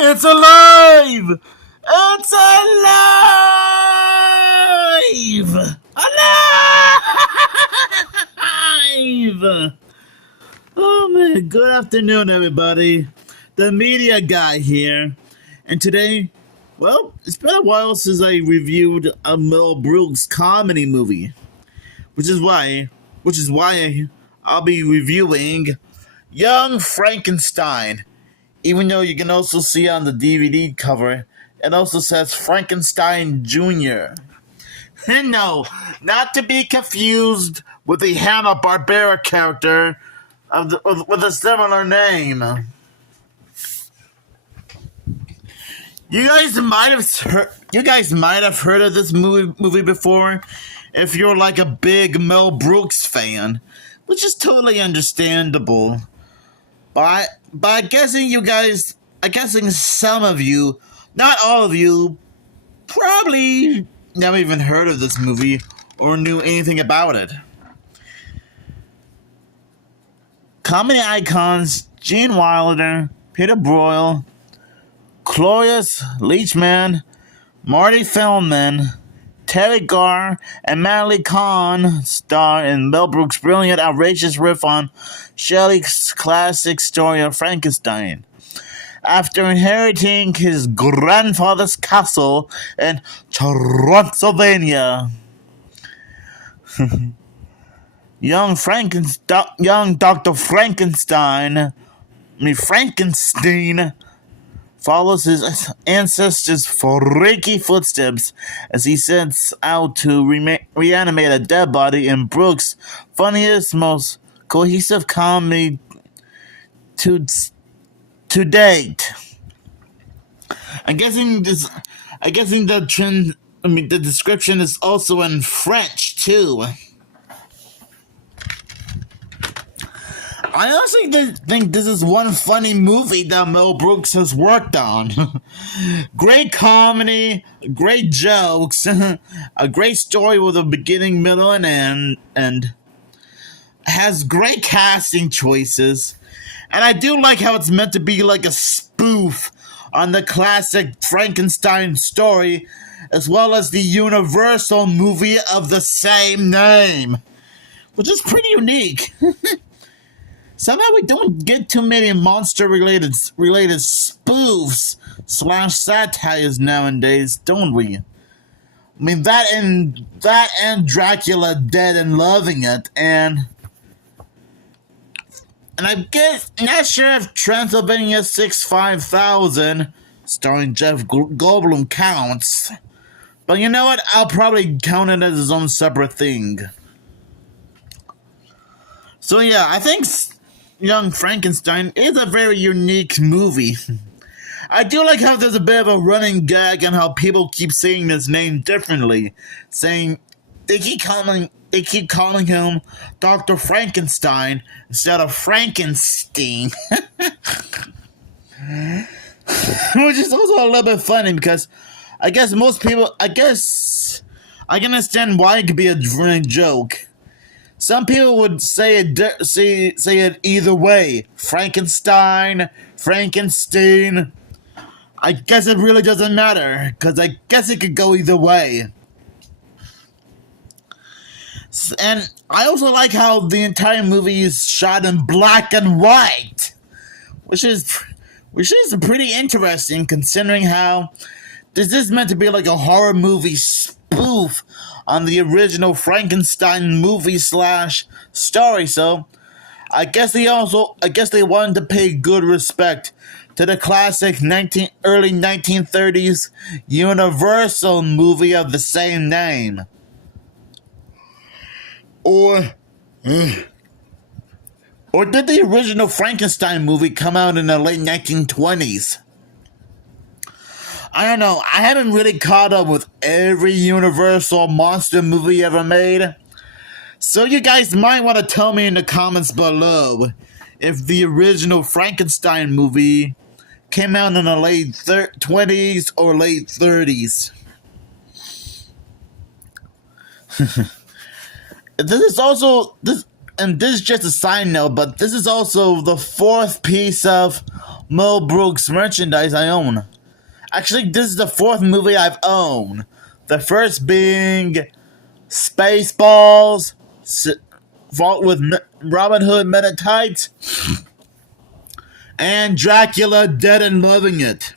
It's alive! It's alive! Alive! Oh man, good afternoon, everybody. The media guy here. And today, well, it's been a while since I reviewed a Mel Brooks comedy movie, which is why I'll be reviewing Young Frankenstein. Even though you can also see on the DVD cover, it also says Frankenstein Jr. And no, not to be confused with the Hanna-Barbera character with a similar name. You guys might have heard of this movie before, if you're like a big Mel Brooks fan, which is totally understandable. But I'm guessing some of you, not all of you, probably never even heard of this movie or knew anything about it. Comedy icons Gene Wilder, Peter Broyle, Cloris Leachman, Marty Feldman, Terry Garr, and Madeline Kahn star in Mel Brooks' brilliant, outrageous riff on Shelley's classic story of Frankenstein. After inheriting his grandfather's castle in Transylvania, young Dr. Frankenstein follows his ancestors' freaky footsteps as he sets out to reanimate a dead body in Brooks' funniest, most cohesive comedy to date. I'm guessing the description is also in French too. I honestly think this is one funny movie that Mel Brooks has worked on. Great comedy, great jokes, a great story with a beginning, middle, and end, and has great casting choices. And I do like how it's meant to be like a spoof on the classic Frankenstein story, as well as the Universal movie of the same name, which is pretty unique. Somehow we don't get too many monster-related spoofs / satires nowadays, don't we? I mean, that and Dracula Dead and Loving It, and I guess, not sure if Transylvania 65000, starring Jeff Goldblum, counts. But you know what? I'll probably count it as its own separate thing. So yeah, I think Young Frankenstein is a very unique movie. I do like how there's a bit of a running gag on how people keep saying his name differently, saying they keep calling him Dr. Frankenstein instead of Frankenstein. Which is also a little bit funny because I guess most people, I can understand why it could be a running joke. Some people would say it either way. Frankenstein, Frankenstein. I guess it really doesn't matter, because I guess it could go either way. And I also like how the entire movie is shot in black and white, which is pretty interesting considering how this is meant to be like a horror movie spoof on the original Frankenstein movie / story. So I guess they wanted to pay good respect to the classic early 1930s Universal movie of the same name. Or did the original Frankenstein movie come out in the late 1920s? I don't know. I haven't really caught up with every Universal monster movie ever made. So you guys might want to tell me in the comments below if the original Frankenstein movie came out in the late 20s or late 30s. This and this is just a side note, but this is also the fourth piece of Mel Brooks merchandise I own. Actually, this is the fourth movie I've owned. The first being Spaceballs, Vault with Robin Hood Men in Tights, and Dracula Dead and Loving It.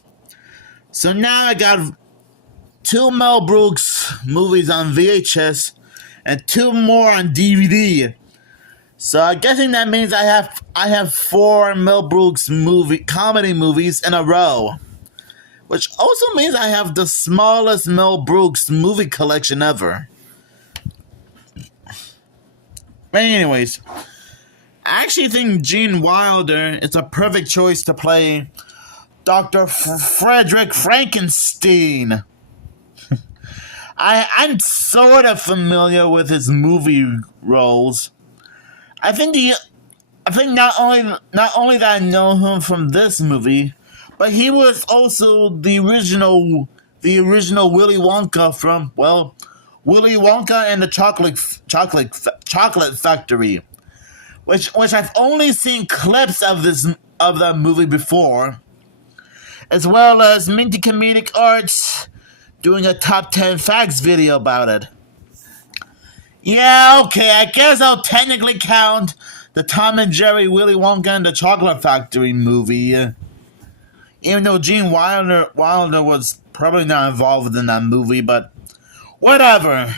So now I got two Mel Brooks movies on VHS and two more on DVD. So I'm guessing that means I have four Mel Brooks comedy movies in a row. Which also means I have the smallest Mel Brooks movie collection ever. But anyways, I actually think Gene Wilder is a perfect choice to play Dr. Frederick Frankenstein. I'm sort of familiar with his movie roles. I think not only that I know him from this movie, but he was also the original Willy Wonka from Willy Wonka and the Chocolate Factory, which I've only seen clips of that movie before, as well as Minty Comedic Arts doing a top 10 facts video about it. Yeah, okay, I guess I'll technically count the Tom and Jerry Willy Wonka and the Chocolate Factory movie. Even though Gene Wilder was probably not involved in that movie, but whatever.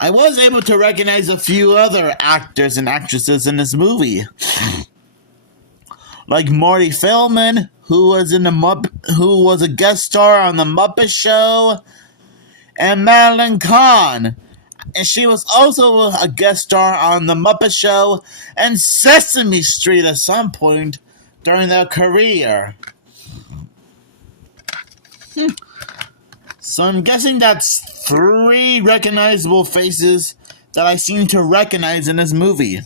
I was able to recognize a few other actors and actresses in this movie. Like Marty Feldman, who was a guest star on The Muppet Show, and Madeline Kahn. And she was also a guest star on The Muppet Show and Sesame Street at some point during their career. So I'm guessing that's three recognizable faces that I seem to recognize in this movie.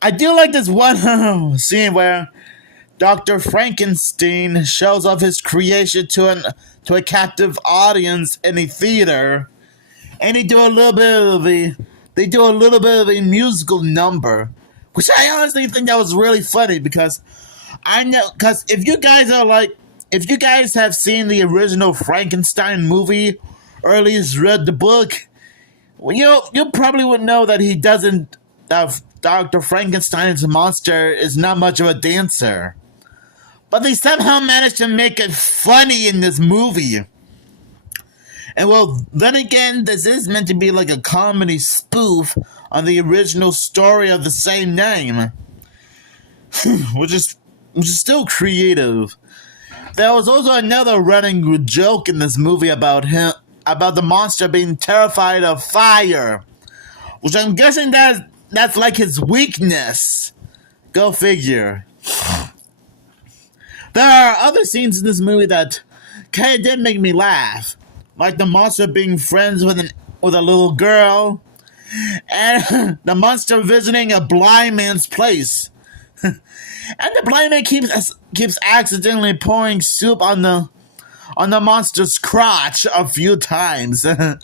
I do like this one scene where Dr. Frankenstein shows off his creation to a captive audience in a theater, and they do a little bit of a musical number, which I honestly think that was really funny because if you guys have seen the original Frankenstein movie or at least read the book, well, you probably would know that Dr. Frankenstein's monster is not much of a dancer. But they somehow managed to make it funny in this movie. And well, then again, this is meant to be like a comedy spoof on the original story of the same name. which is still creative. There was also another running joke in this movie about the monster being terrified of fire, which I'm guessing that's like his weakness. Go figure. There are other scenes in this movie that kind of did make me laugh, like the monster being friends with a little girl, and the monster visiting a blind man's place. And the blind man keeps accidentally pouring soup on the monster's crotch a few times. And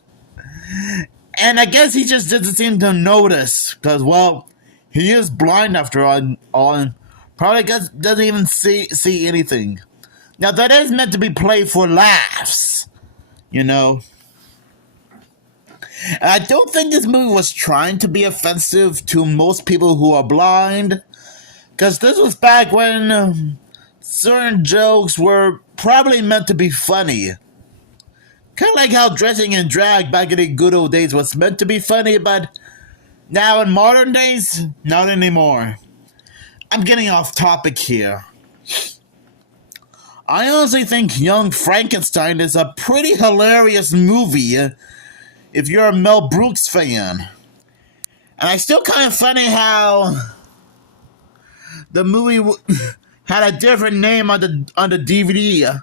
I guess he just doesn't seem to notice, because, well, he is blind after all, and probably doesn't even see anything. Now, that is meant to be played for laughs, you know. And I don't think this movie was trying to be offensive to most people who are blind, because this was back when certain jokes were probably meant to be funny. Kind of like how dressing in drag back in the good old days was meant to be funny, but now in modern days, not anymore. I'm getting off topic here. I honestly think Young Frankenstein is a pretty hilarious movie if you're a Mel Brooks fan. And I still kind of funny how the movie had a different name on the DVD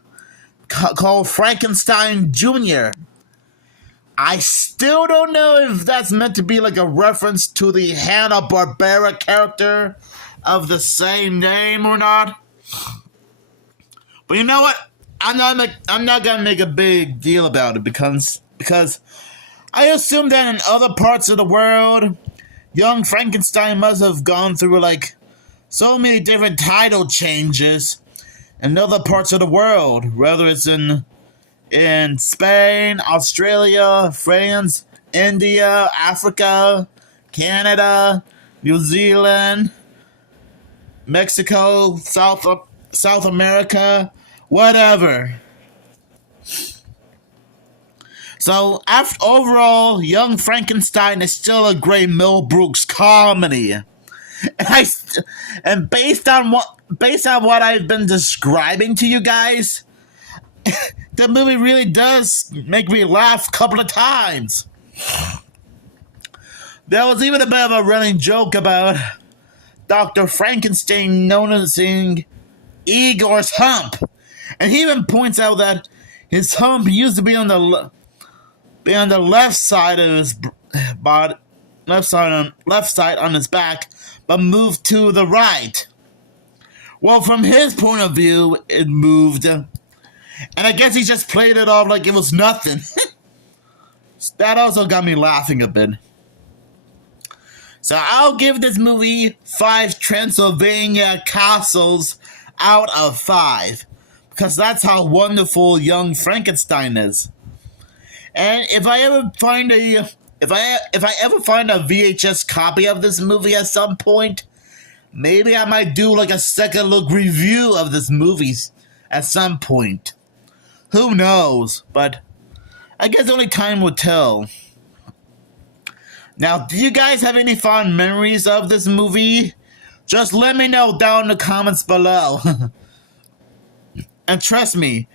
called Frankenstein Jr. I still don't know if that's meant to be like a reference to the Hanna-Barbera character of the same name or not. But you know what? I'm not gonna make a big deal about it because I assume that in other parts of the world, young Frankenstein must have gone through like so many different title changes in other parts of the world, whether it's in Spain, Australia, France, India, Africa, Canada, New Zealand, Mexico, South America, whatever. So, overall, Young Frankenstein is still a great Mel Brooks comedy, and based on what I've been describing to you guys, the movie really does make me laugh a couple of times. There was even a bit of a running joke about Dr. Frankenstein noticing Igor's hump, and he even points out that his hump used to be on the left side of his body, left side on his back, but moved to the right. Well, from his point of view, it moved, and I guess he just played it off like it was nothing. That also got me laughing a bit. So I'll give this movie 5 Transylvania castles out of 5, because that's how wonderful Young Frankenstein is. And if I ever find a VHS copy of this movie at some point, maybe I might do like a second look review of this movie at some point. Who knows? But I guess only time will tell. Now, do you guys have any fond memories of this movie? Just let me know down in the comments below. And trust me,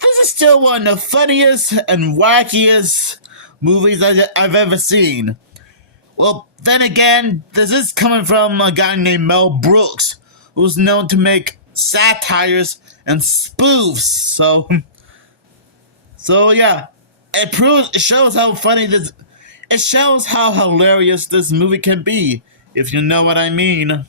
this is still one of the funniest and wackiest movies I've ever seen. Well, then again, this is coming from a guy named Mel Brooks, who's known to make satires and spoofs. So yeah, it shows how funny this. It shows how hilarious this movie can be, if you know what I mean.